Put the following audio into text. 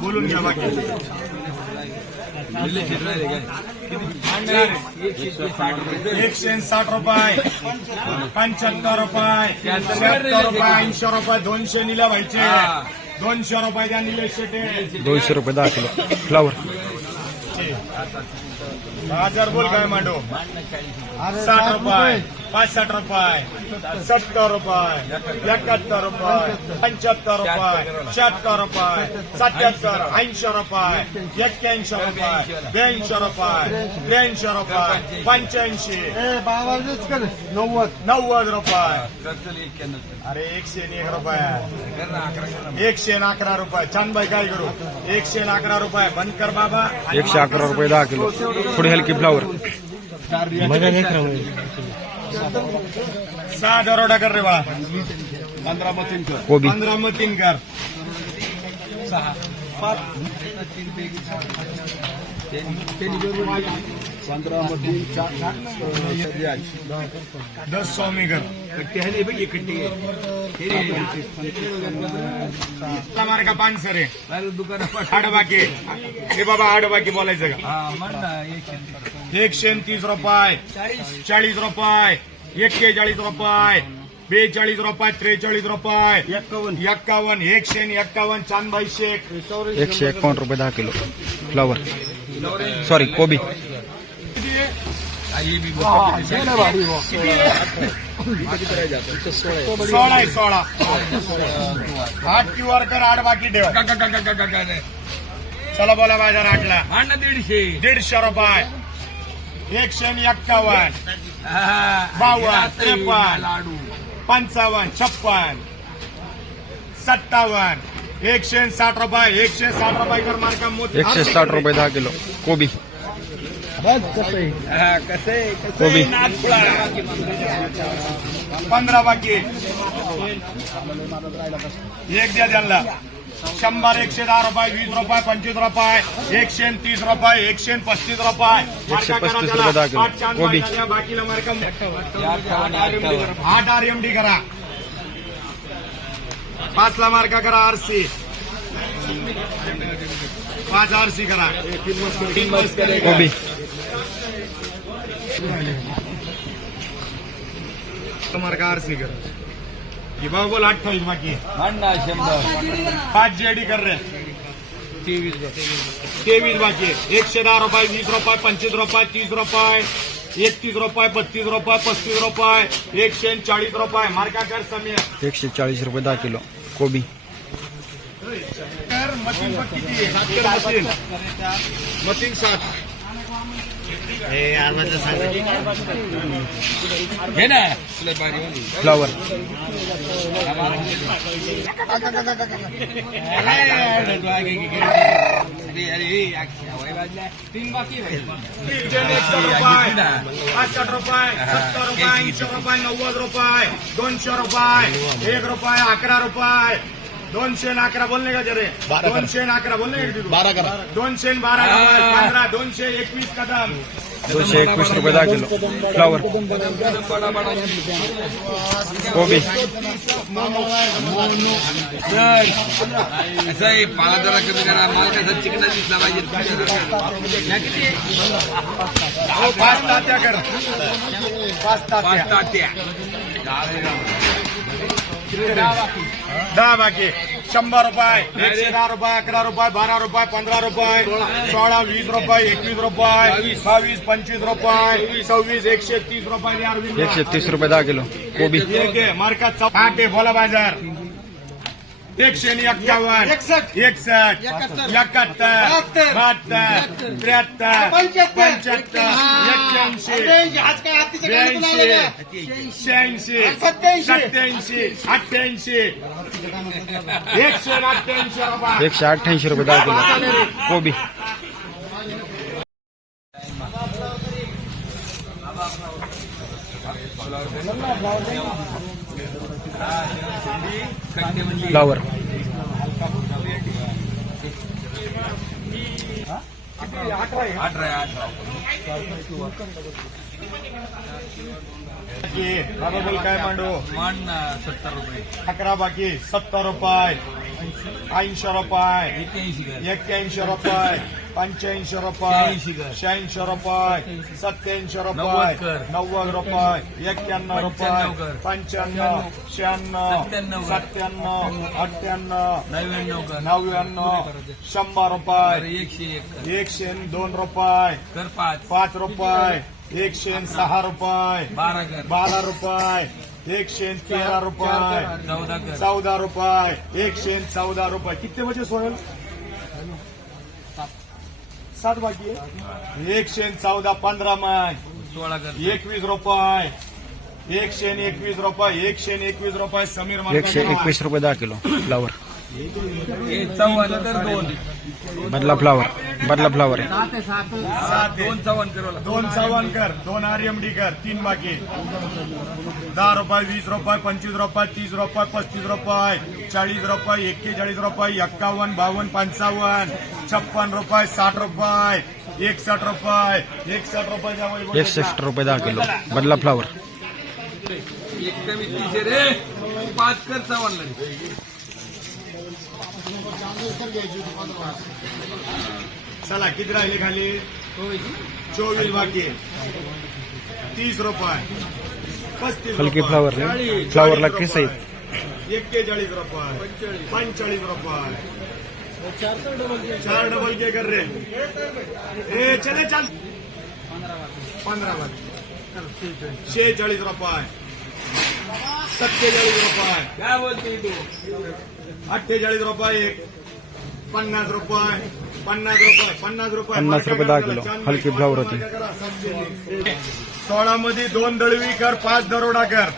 बोलून घ्या बाकी एकशे साठ रुपये. पंच्याहत्तर रुपये. शहात्तर रुपये ऐंशी रुपये दोनशे निला व्हायचे. दोनशे रुपये द्या निलेश शेटे. दोनशे रुपये दहा किलो. फ्लावर हजार बोल काय मांडो? साठ रुपये. पासष्ट रुपये सत्तर रुपये एकाहत्तर रुपये पंच्याहत्तर रुपये शहात्तर रुपये सत्याहत्तर ऐंशी रुपये एक्क्याऐंशी रुपये ब्याऐंशी रुपये त्र्याऐंशी रुपये पंच्याऐंशी नव्वद। नव्वद रुपये। अरे एकशे एक रुपये। एकशे अकरा रुपये। चांदबाई काय करू? एकशे अकरा रुपये बंद कर बाबा। एकशे अकरा रुपये दहा किलो। पुढे हलकी फ्लावर सहा दरोडा कर रे बा पंधरा मतीन कर कोबी पंधरा मतीन कर दस सौ मी कर मार का पाच सर आठ बाकी हे बाबा आठ बाकी बोलायचं का एकशे तीस रुपये चाळीस रुपये एक्केचाळीस रुपये बेचाळीस रुपये त्रेचाळीस रुपये एक्कावन्न एक्कावन्न एकशे एक्कावन्न चांदबाई शेख एकशे एकावन्न रुपये दहा किलो फ्लावर सॉरी कोबी सोळा आहे सोळा आठ क्यू आर कर आठ बाकी ठेवा चला बोला बाज़ार आठला दीडशे दीडशे रुपये एकशे एक्कावन्न. बावन्न त्रेपन्न. लाडू पंचावन्न छप्पन सत्तावन्न. एकशे साठ रुपये एकशे साठ रुपये कर मार्का मोती. एकशे साठ रुपये दहा किलो. कोबी. कोबी. पंधरा बाकी. एक द्या त्यांना. शंभर एकशे दहा रुपये वीस रुपये पंचवीस रुपये एकशे तीस रुपये एकशे पस्तीस रुपये एकशे पस्तीस रुपये दहा किलो. बाकीला मार्क आठ आर एम डी करा पाचला मार्का करा आरसी पाच आरसी करा तीन कोबी मार्का आरसी करा बाबा बोल अठ्ठावीस बाकी अण्णा शंभर. पाच जेडी कर रे. तेवीस तेवीस बाकी एकशे दहा रुपये वीस रुपये पंचवीस रुपये तीस रुपये एकतीस रुपये बत्तीस रुपये पस्तीस रुपये एकशे चाळीस रुपये. मार्का कर समीर. एकशे चाळीस रुपये दहा किलो. कोबी. मतीन सात. घे नव्वद एक रुपये अकरा रुपये दोनशे अकरा बोलणे का जरे दोनशे अकरा बोलणे का बारा करा दोनशे आणि बारा रुपये, पंधरा दोनशे एकवीस कदम दोनशे एकवीस रुपये दहा किलो। फ्लावर। कोबी पाला जरा कमी करा माल कसा चिकना दिसला पाहिजे तुमच्यासारखा. या किती पाच तात्या कर पाच पाच तात्या दहा बाकी। शंभर रुपये एक दहा रुपये अकरा रुपये बारह रुपये पंद्रह रुपये सोलह वीस रुपये एक रुपये बावीस पंचवीस रुपये सव्वीस एकशे तीस रुपये एकशे तीस रुपये दहा किलो कोबी। मार्केट मार्का बाज़ार एकशे आणि एक्कावन्न एकसष्ट एकाहत्तर बहात्तर त्र्याहत्तर पंच्याहत्तर एक्क्याऐंशी ब्याऐंशी शहाऐंशी सत्याऐंशी अठ्ठ्याऐंशी एकशे अठ्ठ्याऐंशी एकशे अठ्ठ्याऐंशी रुपये दहा किलो कोबी फ्लावर बाकी सत्तर रुपये. अकरा बाकी सत्तर रुपये. ऐंशी रुपये रुपये. पंच्याऐंशी रुपये. शहाऐंशी रुपये सत्याऐंशी रुपये. नव्वद रुपये एक्क्याण्णव रुपये. पंच्याण्णव शहाण्णव सत्त्याण्णव अठ्ठ्याण्णव नव्याण्णव शंभर रुपये. एकशे दोन रुपये. पाच. रुपये. एकशे सहा रुपये. बारा रुपये. एकशे तेरा रुपये. चौदा रुपये. एकशे चौदा रुपये. किती म्हणजे सोडेल सात बाकी आहे. एकशे चौदा पंधरा माय. सोळा कर एकवीस रुपये. एकशे एकवीस रुपये एकशे एकवीस रुपये समीर एकशे. एकवीस रुपये दहा किलो फ्लावर चव्हाण दोन. बदला फ्लावर बदला फ्लावर आहे. सात आहे. दोन चव्हाण कर दोन चव्हाण कर दोन आर्यमडी कर तीन बाकी. दहा रुपये वीस रुपये पंचवीस रुपये तीस रुपये पस्तीस रुपये चाळीस रुपये एक्केचाळीस रुपये एक्कावन्न बावन्न पंचावन्न. छप्पन रुपये साठ रुपये एकसष्ट रुपये एकसष्ट रुपये एकसष्ट रुपये दहा किलो. बदला फ्लावर पाच कर चला किती राहिले खाली? चोवीस बाकी तीस रुपये. पस्तीस हलकी. फ्लावर फ्लावरला केस आहेत एक्केचाळीस रुपये. पंचेचाळीस रुपये. चार डबल के कर रे ए चले चाल। पंधरा बार शेहेचाळीस रुपये। सत्तेचाळीस रुपये। काय बोलते तू? अठ्ठेचाळीस रुपये एक। पन्नास रुपये। पन्नास रुपये पन्नास रुपये। पन्नास रुपये दहा किलो. हलकी फ्लावर होती. सोळा मध्ये दोन दळवी कर पाच दरोडा कर.